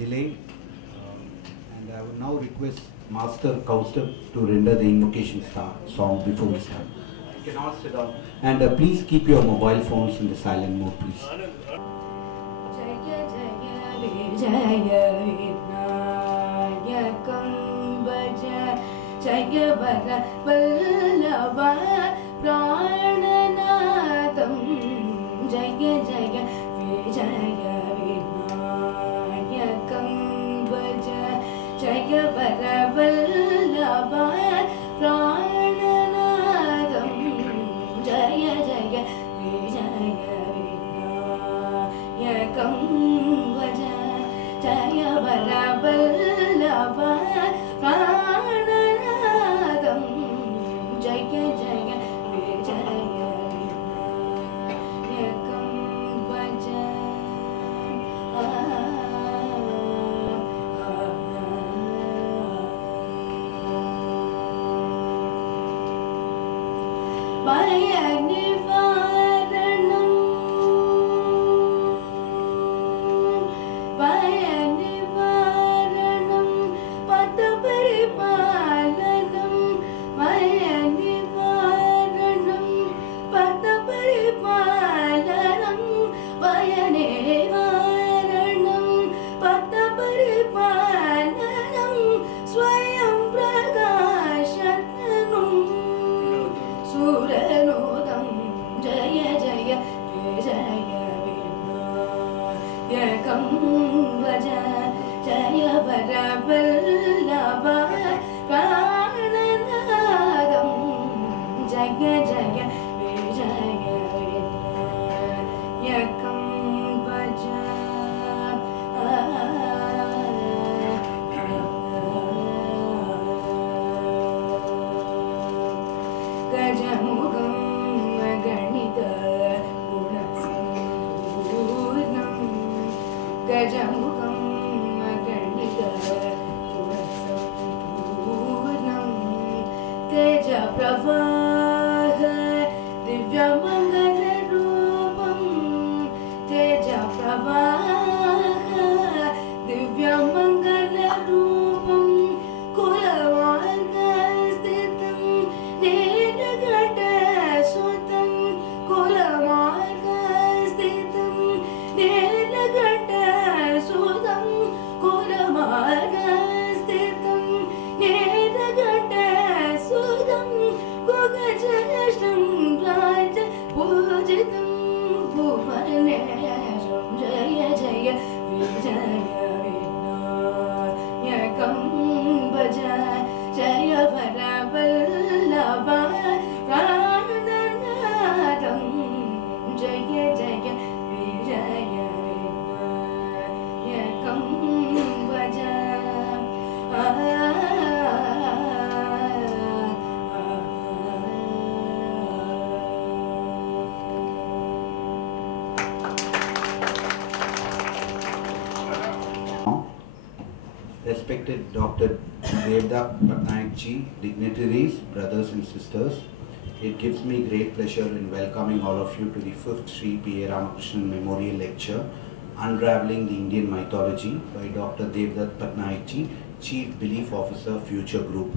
delay, and I would now request Master Kaustubh to render the invocation song before we start. You can all sit down, and please keep your mobile phones in the silent mode, please. Respected Dr.Devdutt Pattanaik, dignitaries, brothers and sisters, it gives me great pleasure in welcoming all of you to the 5th Shri P.A. Ramakrishnan Memorial Lecture, Unraveling the Indian Mythology by Dr. Devdutt Pattanaik, Chief Belief Officer, Future Group,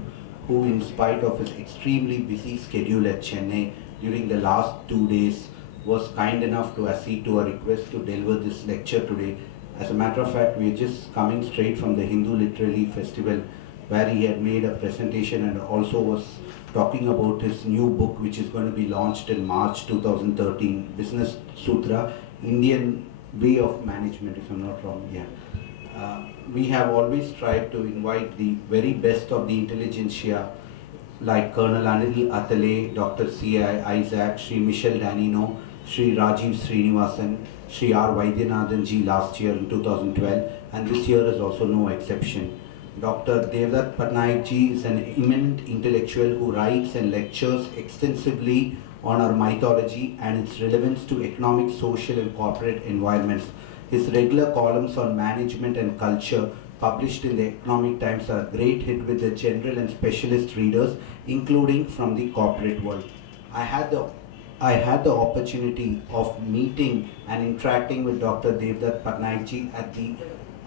who in spite of his extremely busy schedule at Chennai during the last 2 days was kind enough to accede to our request to deliver this lecture today. As a matter of fact, we are just coming straight from the Hindu Literary Festival, where he had made a presentation and also was talking about his new book, which is going to be launched in March 2013, Business Sutra, Indian Way of Management, if I'm not wrong. Yeah. We have always tried to invite the very best of the intelligentsia, like Colonel Anil Athale, Dr. C.I. Isaac, Shri Michel Danino, Shri Rajiv Srinivasan, Shri R. Vaidyanathan ji last year in 2012, and this year is also no exception. Dr. Devdutt Pattanaik ji is an eminent intellectual who writes and lectures extensively on our mythology and its relevance to economic, social and corporate environments. His regular columns on management and culture published in the Economic Times are a great hit with the general and specialist readers, including from the corporate world. I had the opportunity of meeting and interacting with Dr. Devdutt Pattanaik ji at the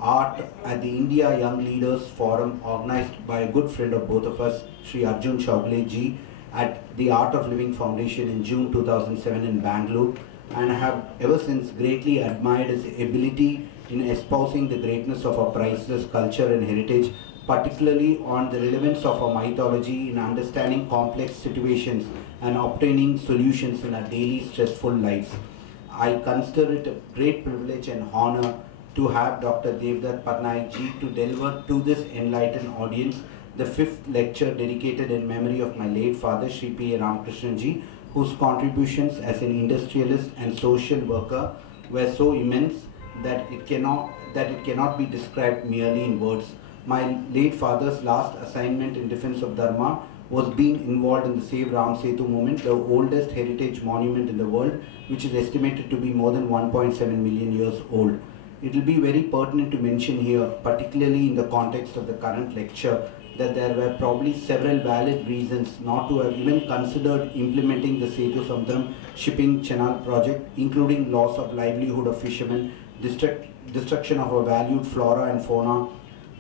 art at the India Young Leaders Forum organized by a good friend of both of us, Shri Arjun Chowgule ji, at the Art of Living Foundation in June 2007 in Bangalore, and I have ever since greatly admired his ability in espousing the greatness of our priceless culture and heritage, particularly on the relevance of our mythology in understanding complex situations and obtaining solutions in our daily stressful lives. I consider it a great privilege and honor to have Dr. Devdutt Pattanaik ji to deliver to this enlightened audience the fifth lecture dedicated in memory of my late father, Shri Ramakrishnan ji, whose contributions as an industrialist and social worker were so immense that it cannot be described merely in words. My late father's last assignment in defense of Dharma was being involved in the Save Ram Setu movement, the oldest heritage monument in the world, which is estimated to be more than 1.7 million years old. It will be very pertinent to mention here, particularly in the context of the current lecture, that there were probably several valid reasons not to have even considered implementing the Setu Samudram shipping channel project, including loss of livelihood of fishermen, destruction of a valued flora and fauna,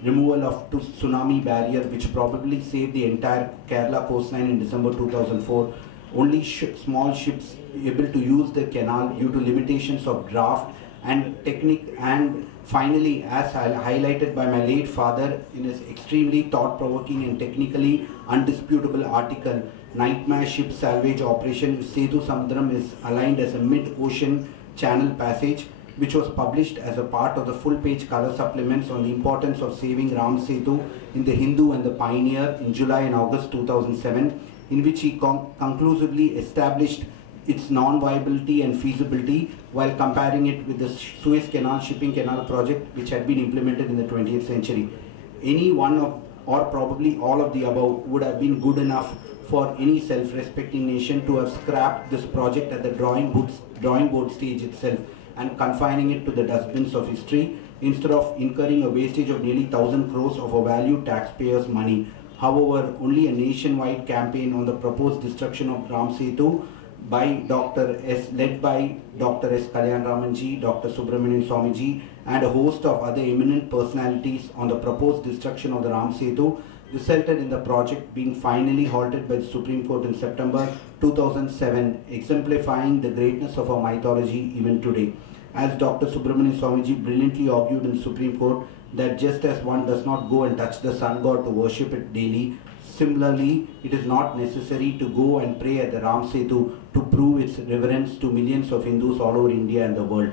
removal of tsunami barrier which probably saved the entire Kerala coastline in December 2004, only small ships able to use the canal due to limitations of draft and technique, and finally, as highlighted by my late father in his extremely thought-provoking and technically undisputable article, Nightmare Ship Salvage Operation if Setu Samudram is aligned as a mid-ocean channel passage, which was published as a part of the full-page color supplements on the importance of saving Ram Setu in the Hindu and the Pioneer in July and August 2007, in which he conclusively established its non-viability and feasibility while comparing it with the Suez Canal shipping canal project which had been implemented in the 20th century. Any one of, or probably all of the above, would have been good enough for any self-respecting nation to have scrapped this project at the drawing board stage itself and confining it to the dustbins of history instead of incurring a wastage of nearly 1,000 crores of our valued taxpayers' money. However, only a nationwide campaign on the proposed destruction of Ram Setu led by Dr. S. Kalyan Ramanji, Dr. Subramanian Swamiji, and a host of other eminent personalities on the proposed destruction of the Ram Setu resulted in the project being finally halted by the Supreme Court in September 2007, exemplifying the greatness of our mythology even today. As Dr. Subramanian Swamiji brilliantly argued in the Supreme Court that just as one does not go and touch the sun god to worship it daily, similarly, it is not necessary to go and pray at the Ram Setu to prove its reverence to millions of Hindus all over India and the world.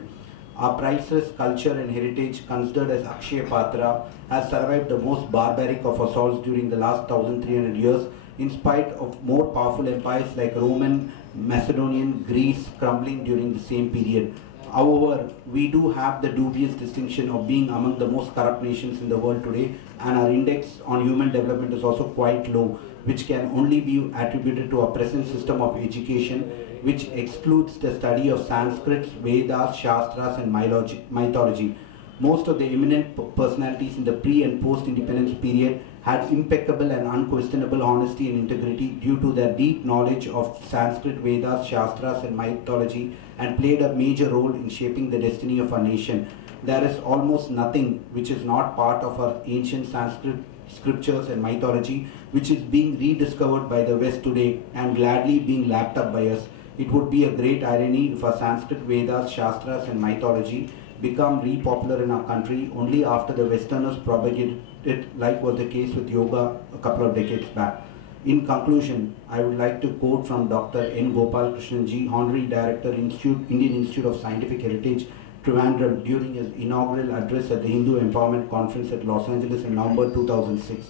Our priceless culture and heritage, considered as Akshaya Patra, has survived the most barbaric of assaults during the last 1,300 years, in spite of more powerful empires like Roman, Macedonian, Greece crumbling during the same period. However, we do have the dubious distinction of being among the most corrupt nations in the world today, and our index on human development is also quite low, which can only be attributed to our present system of education, which excludes the study of Sanskrit, Vedas, Shastras, and mythology. Most of the eminent personalities in the pre- and post-independence period had impeccable and unquestionable honesty and integrity due to their deep knowledge of Sanskrit, Vedas, Shastras, and mythology, and played a major role in shaping the destiny of our nation. There is almost nothing which is not part of our ancient Sanskrit scriptures and mythology, which is being rediscovered by the West today and gladly being lapped up by us. It would be a great irony if our Sanskrit, Vedas, Shastras, and mythology become re-popular in our country only after the Westerners propagated it, like was the case with yoga a couple of decades back. In conclusion, I would like to quote from Dr. N. Gopal Krishnan ji, Honorary Director, Indian Institute of Scientific Heritage, Trivandrum, during his inaugural address at the Hindu Empowerment Conference at Los Angeles in November 2006.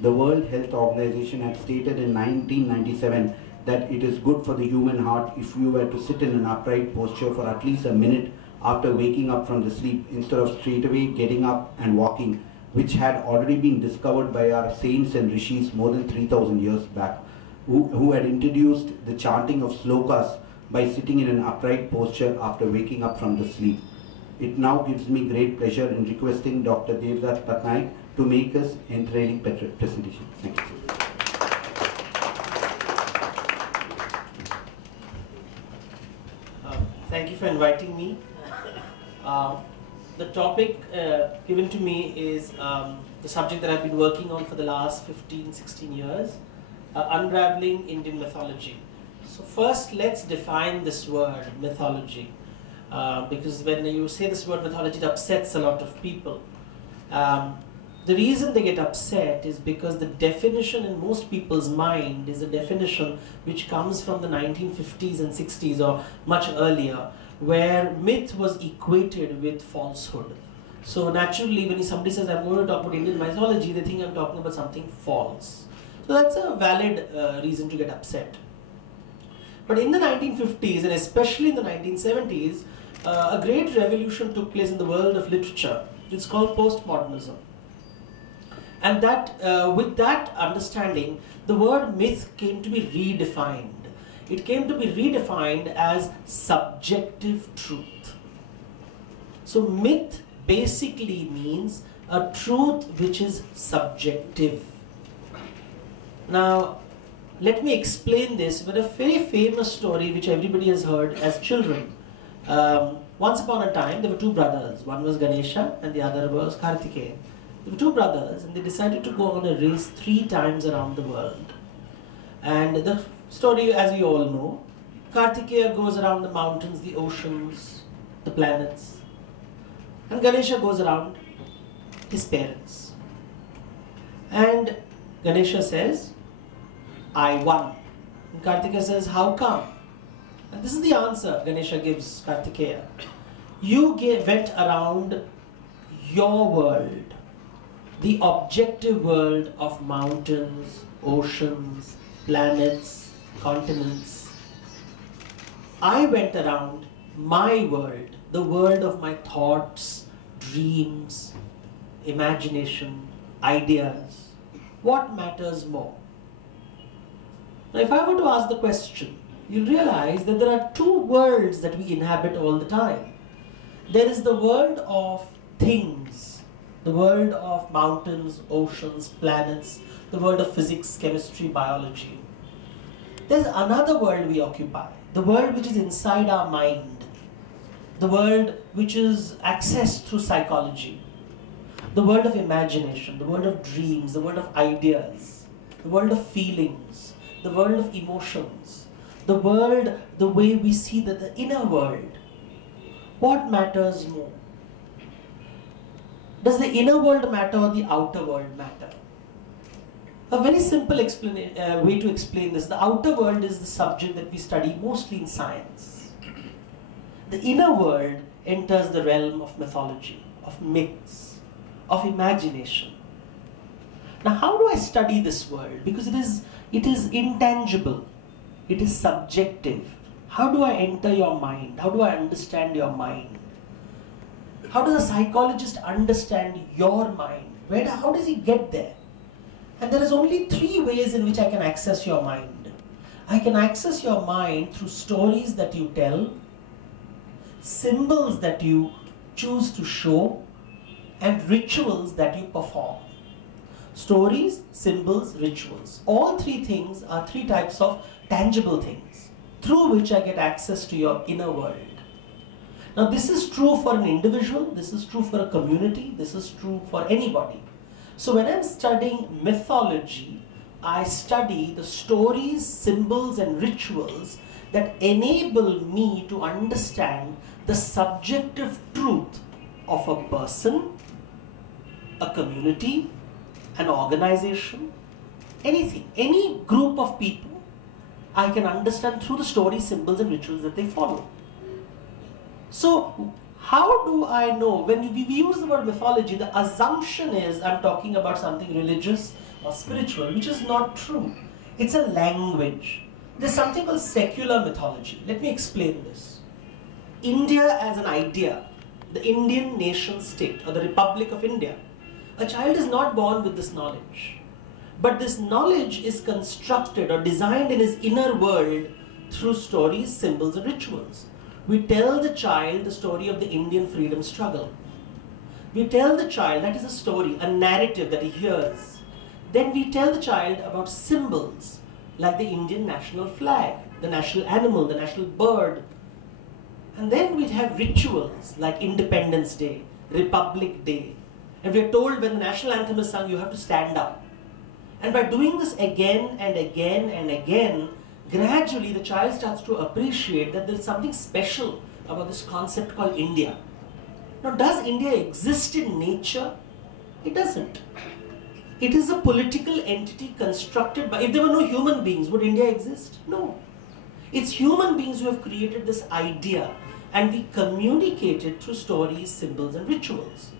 The World Health Organization had stated in 1997 that it is good for the human heart if you were to sit in an upright posture for at least a minute after waking up from the sleep instead of straightaway getting up and walking, which had already been discovered by our saints and rishis more than 3,000 years back, who had introduced the chanting of slokas by sitting in an upright posture after waking up from the sleep. It now gives me great pleasure in requesting Dr. Devdutt Pattanaik to make us enthralling presentation. Thank you. Thank you for inviting me. the topic given to me is the subject that I've been working on for the last 15, 16 years, Unraveling Indian Mythology. So first, let's define this word, mythology, because when you say this word mythology, it upsets a lot of people. The reason they get upset is because the definition in most people's mind is a definition which comes from the 1950s and 60s or much earlier, where myth was equated with falsehood. So naturally, when somebody says, I'm going to talk about Indian mythology, they think I'm talking about something false. So that's a valid reason to get upset. But in the 1950s and especially in the 1970s, a great revolution took place in the world of literature. It's called postmodernism. And that, with that understanding, the word myth came to be redefined. It came to be redefined as subjective truth. So myth basically means a truth which is subjective. Now, let me explain this with a very famous story which everybody has heard as children. Once upon a time, there were two brothers. One was Ganesha and the other was Kartikeya. There were two brothers and they decided to go on a race 3 times around the world. And the story, as you all know, Kartikeya goes around the mountains, the oceans, the planets. And Ganesha goes around his parents. And Ganesha says, I won. And Kartikeya says, how come? And this is the answer Ganesha gives Kartikeya. You went around your world, the objective world of mountains, oceans, planets, continents. I went around my world, the world of my thoughts, dreams, imagination, ideas. What matters more? Now, if I were to ask the question, you'll realize that there are 2 worlds that we inhabit all the time. There is the world of things, the world of mountains, oceans, planets, the world of physics, chemistry, biology. There's another world we occupy, the world which is inside our mind, the world which is accessed through psychology, the world of imagination, the world of dreams, the world of ideas, the world of feelings, the world of emotions, the world, the way we see the inner world. What matters more? Does the inner world matter or the outer world matter? A very simple way to explain this. The outer world is the subject that we study mostly in science. The inner world enters the realm of mythology, of myths, of imagination. Now, how do I study this world? Because it is intangible. It is subjective. How do I enter your mind? How do I understand your mind? How does a psychologist understand your mind? How does he get there? And there is only 3 ways in which I can access your mind. I can access your mind through stories that you tell, symbols that you choose to show, and rituals that you perform. Stories, symbols, rituals. All 3 things are 3 types of tangible things through which I get access to your inner world. Now, this is true for an individual, this is true for a community, this is true for anybody. So when I'm studying mythology, I study the stories, symbols, and rituals that enable me to understand the subjective truth of a person, a community, an organization, anything, any group of people, I can understand through the stories, symbols, and rituals that they follow. So, how do I know? When we use the word mythology, the assumption is I'm talking about something religious or spiritual, which is not true. It's a language. There's something called secular mythology. Let me explain this. India as an idea, the Indian nation state or the Republic of India, a child is not born with this knowledge. But this knowledge is constructed or designed in his inner world through stories, symbols, and rituals. We tell the child the story of the Indian freedom struggle. We tell the child, that is a story, a narrative that he hears. Then we tell the child about symbols like the Indian national flag, the national animal, the national bird. And then we have rituals like Independence Day, Republic Day. And we are told when the national anthem is sung, you have to stand up. And by doing this again and again and again, gradually the child starts to appreciate that there is something special about this concept called India. Now, does India exist in nature? It doesn't. It is a political entity constructed by, if there were no human beings, would India exist? No. It's human beings who have created this idea, and we communicate it through stories, symbols, and rituals.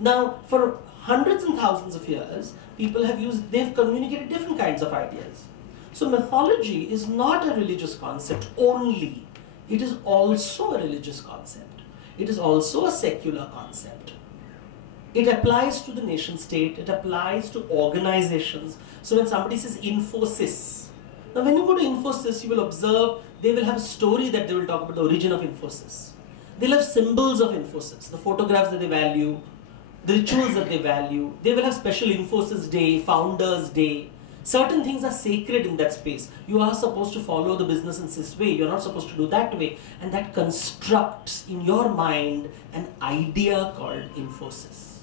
Now, for hundreds and thousands of years, people have they've communicated different kinds of ideas. So mythology is not a religious concept only. It is also a religious concept. It is also a secular concept. It applies to the nation state. It applies to organizations. So when somebody says Infosys, now when you go to Infosys, you will observe they will have a story that they will talk about the origin of Infosys. They'll have symbols of Infosys, the photographs that they value, the rituals that they value. They will have special Infosys Day, Founders Day. Certain things are sacred in that space. You are supposed to follow the business in this way. You're not supposed to do that way. And that constructs in your mind an idea called Infosys.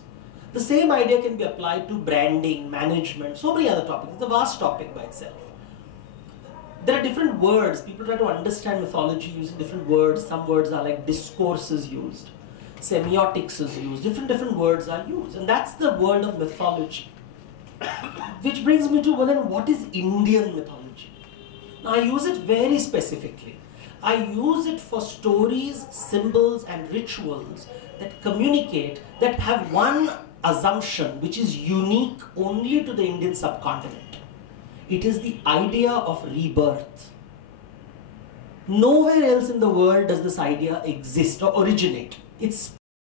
The same idea can be applied to branding, management, so many other topics. It's a vast topic by itself. There are different words. People try to understand mythology using different words. Some words are like discourse is used. Semiotics is used. Different words are used. And that's the world of mythology. Which brings me to, well, then what is Indian mythology? Now I use it very specifically. I use it for stories, symbols and rituals that communicate, that have one assumption which is unique only to the Indian subcontinent. It is the idea of rebirth. Nowhere else in the world does this idea exist or originate. It's